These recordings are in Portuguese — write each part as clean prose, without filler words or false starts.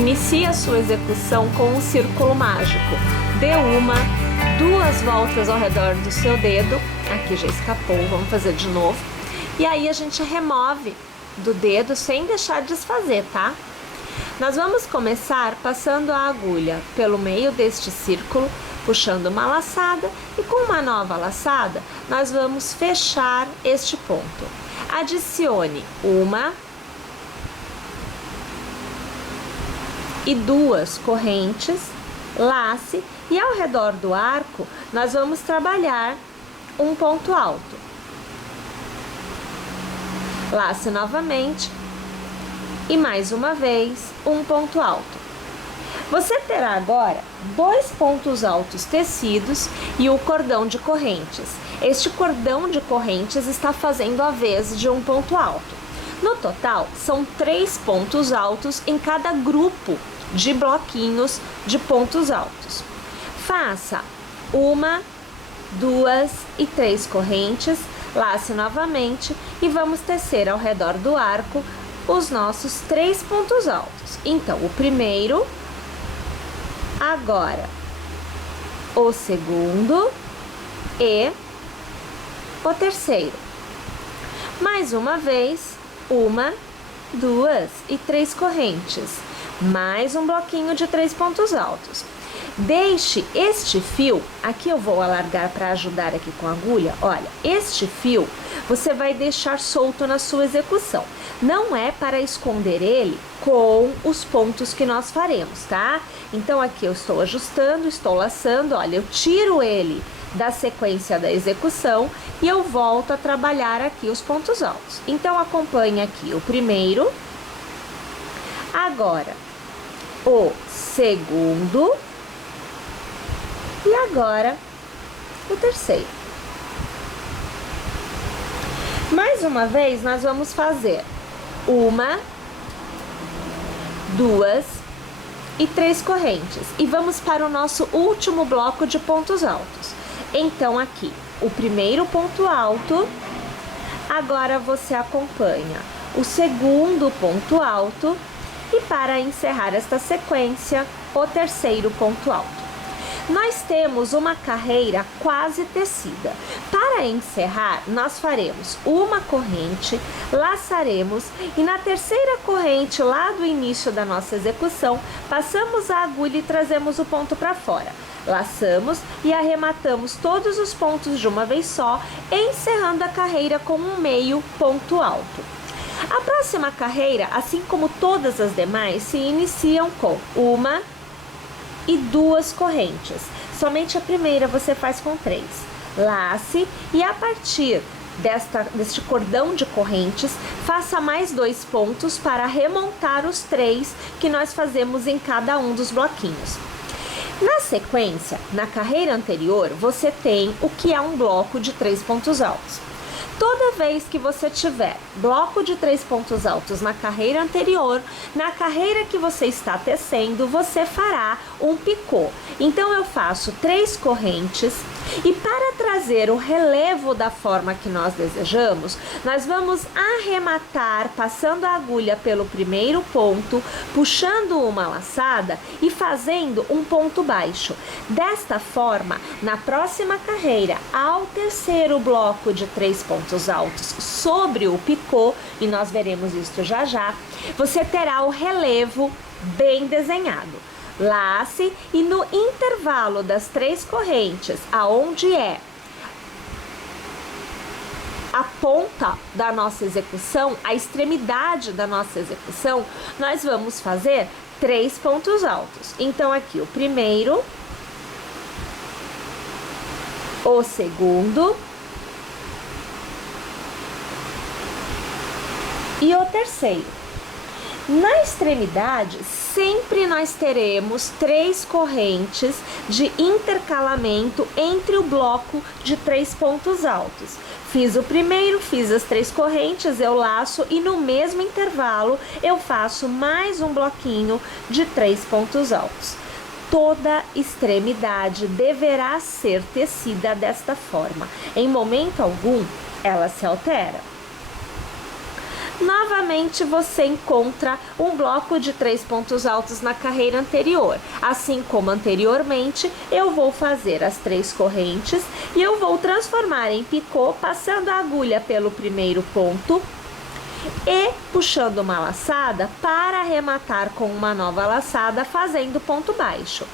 Inicie a sua execução com um círculo mágico. Dê uma, duas voltas ao redor do seu dedo. Aqui já escapou, vamos fazer de novo. E aí a gente remove do dedo sem deixar desfazer, tá? Nós vamos começar passando a agulha pelo meio deste círculo, puxando uma laçada, e com uma nova laçada nós vamos fechar este ponto. Adicione uma e duas correntes, lace, e ao redor do arco nós vamos trabalhar um ponto alto. Lace novamente e mais uma vez um ponto alto. Você terá agora dois pontos altos tecidos e o cordão de correntes. Este cordão de correntes está fazendo a vez de um ponto alto. No total, são 3 pontos altos em cada grupo de bloquinhos de pontos altos. Faça uma, duas e 3 correntes, lace novamente e vamos tecer ao redor do arco os nossos 3 pontos altos. Então, o primeiro, agora o segundo e o terceiro. Mais uma vez, uma, duas e 3 correntes, mais um bloquinho de 3 pontos altos. Deixe este fio, aqui eu vou alargar para ajudar aqui com a agulha, olha, este fio você vai deixar solto na sua execução. Não é para esconder ele com os pontos que nós faremos, tá? Então aqui eu estou ajustando, estou laçando, olha, eu tiro ele da sequência da execução e eu volto a trabalhar aqui os pontos altos. Então acompanhe aqui o primeiro, agora o segundo e agora o terceiro. Mais uma vez nós vamos fazer uma, duas e 3 correntes e vamos para o nosso último bloco de pontos altos. Então aqui o primeiro ponto alto, agora você acompanha o segundo ponto alto e para encerrar esta sequência, o terceiro ponto alto. Nós temos uma carreira quase tecida. Para encerrar, nós faremos uma corrente, laçaremos e na terceira corrente lá do início da nossa execução, passamos a agulha e trazemos o ponto para fora. Laçamos e arrematamos todos os pontos de uma vez só, encerrando a carreira com um meio ponto alto. A próxima carreira, assim como todas as demais, se iniciam com uma e 2 correntes. Somente a primeira você faz com 3. Lace e a partir deste cordão de correntes, faça mais 2 pontos para remontar os 3 que nós fazemos em cada um dos bloquinhos. Na sequência, na carreira anterior, você tem o que é um bloco de 3 pontos altos. Toda vez que você tiver bloco de 3 pontos altos na carreira anterior, na carreira que você está tecendo, você fará um picô. Então, eu faço 3 correntes e para trazer o relevo da forma que nós desejamos, nós vamos arrematar passando a agulha pelo primeiro ponto, puxando uma laçada e fazendo um ponto baixo. Desta forma, na próxima carreira, ao tecer o bloco de 3 pontos altos sobre o picô, e nós veremos isso já já, você terá o relevo bem desenhado. Lace e no intervalo das 3 correntes, aonde é a ponta da nossa execução, a extremidade da nossa execução, nós vamos fazer 3 pontos altos. Então aqui o primeiro, o segundo e o terceiro. Na extremidade, sempre nós teremos 3 correntes de intercalamento entre o bloco de 3 pontos altos. Fiz o primeiro, fiz as 3 correntes, eu laço e no mesmo intervalo eu faço mais um bloquinho de 3 pontos altos. Toda extremidade deverá ser tecida desta forma. Em momento algum, ela se altera. novamente você encontra um bloco de 3 pontos altos na carreira anterior. Assim como anteriormente, eu vou fazer as 3 correntes e eu vou transformar em picô, passando a agulha pelo primeiro ponto e puxando uma laçada para arrematar com uma nova laçada, fazendo ponto baixo.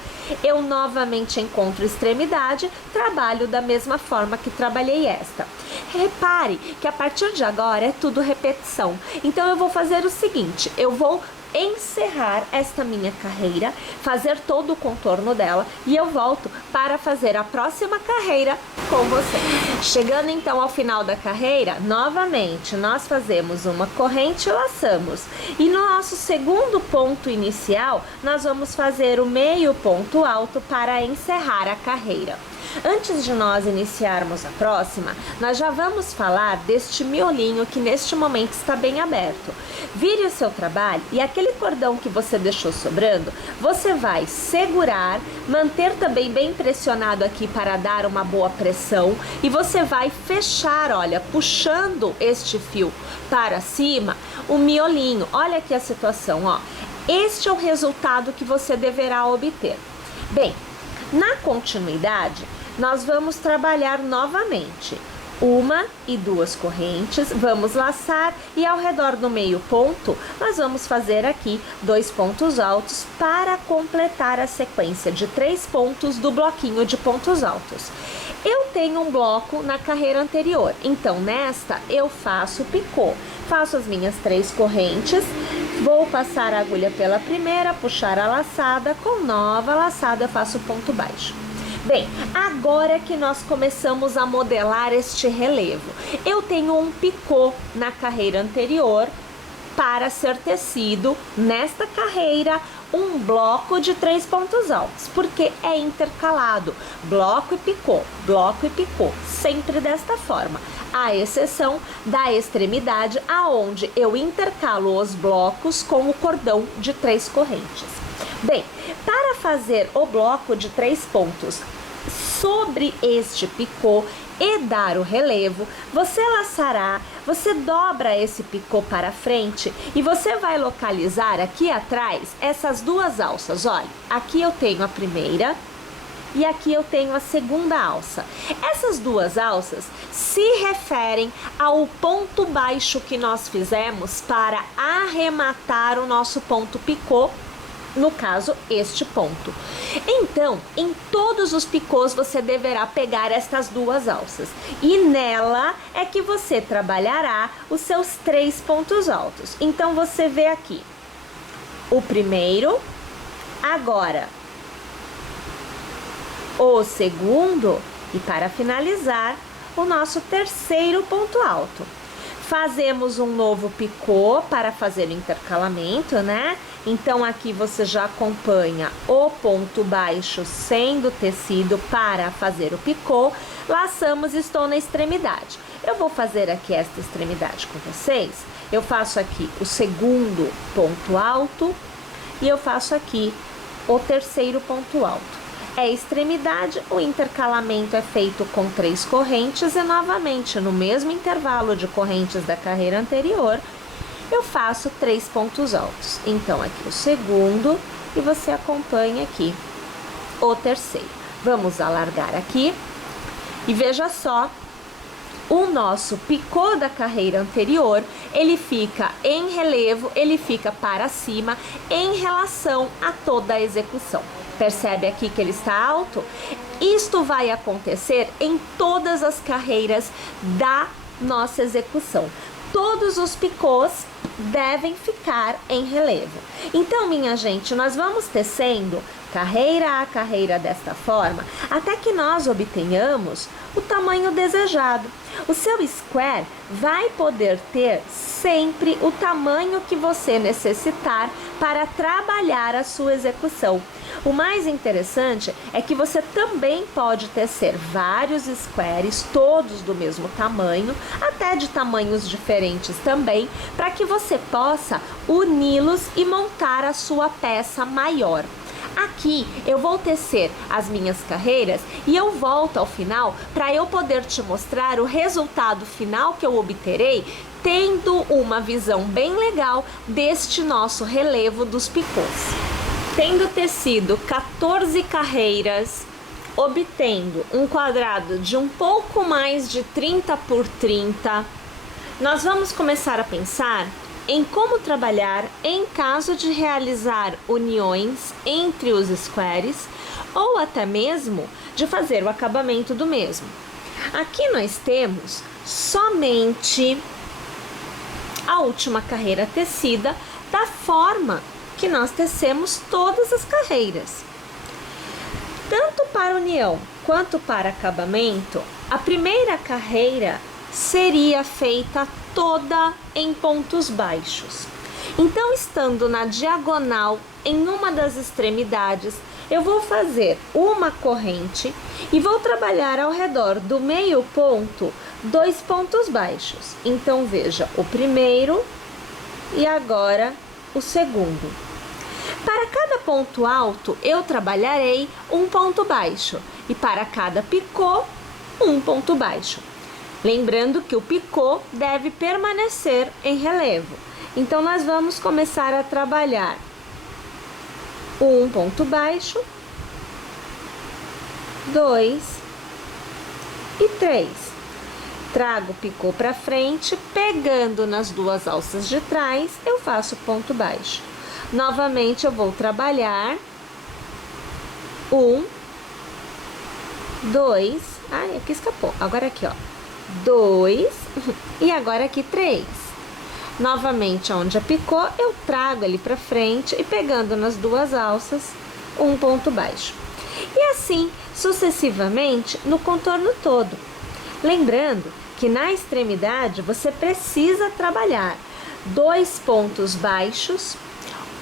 Eu novamente encontro extremidade, trabalho da mesma forma que trabalhei esta. Repare que a partir de agora é tudo repetição. Então eu vou fazer o seguinte, eu vou encerrar esta minha carreira, fazer todo o contorno dela e eu volto para fazer a próxima carreira com você. Chegando então ao final da carreira, novamente nós fazemos uma corrente e laçamos. E no nosso segundo ponto inicial, nós vamos fazer o meio ponto alto para encerrar a carreira. Antes de nós iniciarmos a próxima, nós já vamos falar deste miolinho que neste momento está bem aberto. Vire o seu trabalho e aquele cordão que você deixou sobrando, você vai segurar, manter também bem pressionado aqui para dar uma boa pressão e você vai fechar, olha, puxando este fio para cima, o miolinho. Olha aqui a situação, ó. Este é o resultado que você deverá obter. Bem, na continuidade, nós vamos trabalhar novamente 1 e 2 correntes, vamos laçar e ao redor do meio ponto nós vamos fazer aqui 2 pontos altos para completar a sequência de 3 pontos do bloquinho de pontos altos. Eu tenho um bloco na carreira anterior, então nesta eu faço picô, faço as minhas 3 correntes, vou passar a agulha pela primeira, puxar a laçada, com nova laçada eu faço ponto baixo. Bem, agora que nós começamos a modelar este relevo, eu tenho um picô na carreira anterior para ser tecido nesta carreira um bloco de 3 pontos altos, porque é intercalado, bloco e picô, sempre desta forma, à exceção da extremidade, aonde eu intercalo os blocos com o cordão de 3 correntes. Bem, para fazer o bloco de 3 pontos sobre este picô e dar o relevo, você laçará, você dobra esse picô para frente e você vai localizar aqui atrás essas 2 alças. Olha, aqui eu tenho a primeira e aqui eu tenho a segunda alça. Essas 2 alças se referem ao ponto baixo que nós fizemos para arrematar o nosso ponto picô, no caso, este ponto. Então, em todos os picôs você deverá pegar estas 2 alças e nela é que você trabalhará os seus 3 pontos altos. Então, você vê aqui o primeiro, agora o segundo e para finalizar, o nosso terceiro ponto alto. Fazemos um novo picô para fazer o intercalamento, né? Então, aqui você já acompanha o ponto baixo sendo tecido para fazer o picô. Laçamos e estou na extremidade. Eu vou fazer aqui esta extremidade com vocês. Eu faço aqui o segundo ponto alto e eu faço aqui o terceiro ponto alto. É extremidade, o intercalamento é feito com 3 correntes e novamente no mesmo intervalo de correntes da carreira anterior, eu faço 3 pontos altos. Então, aqui o segundo e você acompanha aqui o terceiro. Vamos alargar aqui e veja só, o nosso picô da carreira anterior, ele fica em relevo, ele fica para cima em relação a toda a execução. Percebe aqui que ele está alto? Isto vai acontecer em todas as carreiras da nossa execução. Todos os picôs devem ficar em relevo. Então, minha gente, nós vamos tecendo carreira a carreira desta forma, até que nós obtenhamos o tamanho desejado. O seu square vai poder ter sempre o tamanho que você necessitar para trabalhar a sua execução. O mais interessante é que você também pode tecer vários squares, todos do mesmo tamanho, até de tamanhos diferentes também, para que você possa uni-los e montar a sua peça maior. Aqui eu vou tecer as minhas carreiras e eu volto ao final para eu poder te mostrar o resultado final que eu obterei, tendo uma visão bem legal deste nosso relevo dos picôs. Tendo tecido 14 carreiras, obtendo um quadrado de um pouco mais de 30 por 30, nós vamos começar a pensar em como trabalhar em caso de realizar uniões entre os squares ou até mesmo de fazer o acabamento do mesmo. Aqui nós temos somente a última carreira tecida da forma que nós tecemos todas as carreiras. Tanto para união quanto para acabamento, a primeira carreira seria feita toda em pontos baixos. Então, estando na diagonal, em uma das extremidades, eu vou fazer uma corrente e vou trabalhar ao redor do meio ponto 2 pontos baixos. Então, veja o primeiro e agora o segundo. Para cada ponto alto, eu trabalharei um ponto baixo e para cada picô, um ponto baixo. Lembrando que o picô deve permanecer em relevo. Então, nós vamos começar a trabalhar um ponto baixo, 2 e 3. Trago o picô para frente, pegando nas duas alças de trás, eu faço ponto baixo. Novamente, eu vou trabalhar 1, 2, ai, aqui escapou, agora aqui, ó. 2 e agora aqui 3. Novamente, onde a picô, eu trago ele para frente e pegando nas duas alças, um ponto baixo. E assim, sucessivamente, no contorno todo. Lembrando que na extremidade, você precisa trabalhar 2 pontos baixos,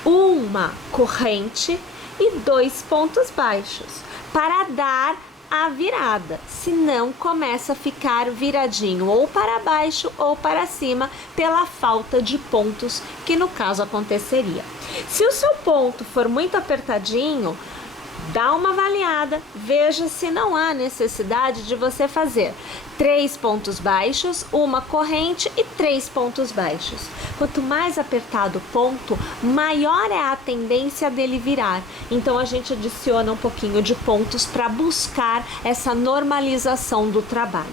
uma corrente e 2 pontos baixos, para dar a virada, senão começa a ficar viradinho ou para baixo ou para cima pela falta de pontos que no caso aconteceria. Se o seu ponto for muito apertadinho, dá uma avaliada, veja se não há necessidade de você fazer 3 pontos baixos, uma corrente e 3 pontos baixos. Quanto mais apertado o ponto, maior é a tendência dele virar. Então a gente adiciona um pouquinho de pontos para buscar essa normalização do trabalho.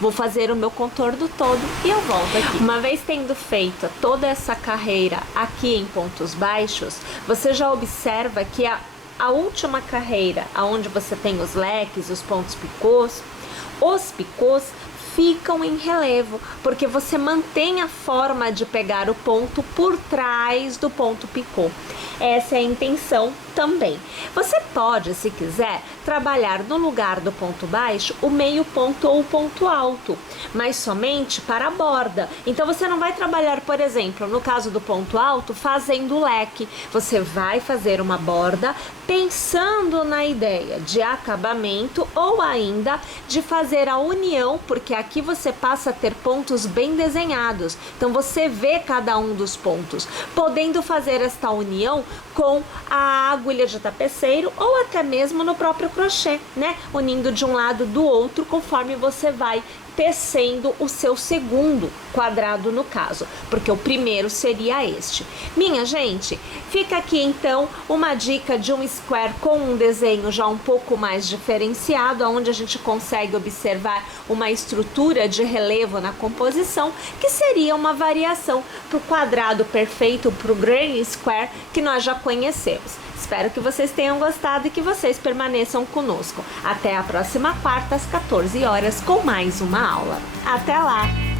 Vou fazer o meu contorno todo e eu volto aqui. Uma vez tendo feito toda essa carreira aqui em pontos baixos, você já observa que a última carreira, onde você tem os leques, os pontos picôs, os picôs ficam em relevo, porque você mantém a forma de pegar o ponto por trás do ponto picô. Essa é a intenção também. Você pode, se quiser, trabalhar no lugar do ponto baixo o meio ponto ou o ponto alto, mas somente para a borda. Então você não vai trabalhar, por exemplo, no caso do ponto alto, fazendo leque. Você vai fazer uma borda pensando na ideia de acabamento ou ainda de fazer a união, porque aqui você passa a ter pontos bem desenhados. Então você vê cada um dos pontos, podendo fazer esta união com a agulha de tapeceiro ou até mesmo no próprio crochê, né? Unindo de um lado do outro conforme você vai tecendo o seu segundo quadrado no caso, porque o primeiro seria este. Minha gente, fica aqui então uma dica de um square com um desenho já um pouco mais diferenciado, onde a gente consegue observar uma estrutura de relevo na composição, que seria uma variação para o quadrado perfeito, para o granny square que nós já conhecemos. Espero que vocês tenham gostado e que vocês permaneçam conosco. Até a próxima quarta, às 14 horas, com mais uma aula. Até lá!